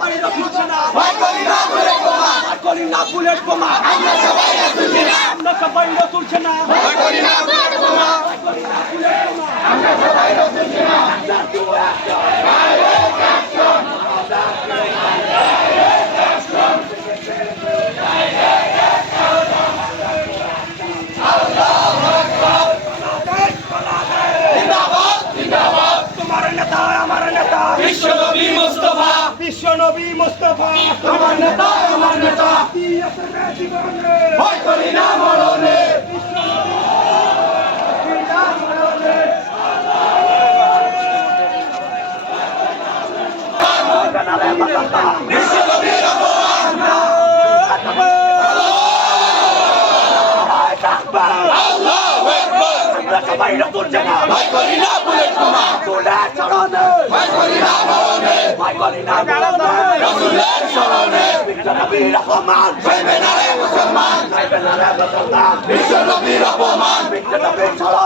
পানিটা তুলছে না ভয় করি না বুলেট বোমা আর করি না বুলেট বোমা আমরা সবাই তুলছি না আমরা সবাইটা তুলছে না ভয় করি না বুলেট বোমা করি না বুলেট বোমা আমরা সবাই তুলছি না জিন্দাবাদ জিন্দাবাদ তোমার নেতা আমার নেতা বিশ্বনবী মুস্তাফা বিশ্ব নবী মোস্তফা আমার নেতা আমার নেতা জীবনে ভয় করি না মরণে বিশ্বনবীর অপমান আল্লাহু আকবার আমরা সবাইটা তুলছে না ভয় করি না বুলেট বোমা তুলে চরণে ভয় করি না মরণে ভয় করি না চরণে রাসূলের শরণে বিশ্বনবীর অপমান সইবে না রে মুসলমান চাইবে না রে মুসলমান বিশ্বনবীর অপমান বিশ্বনবীর চরণে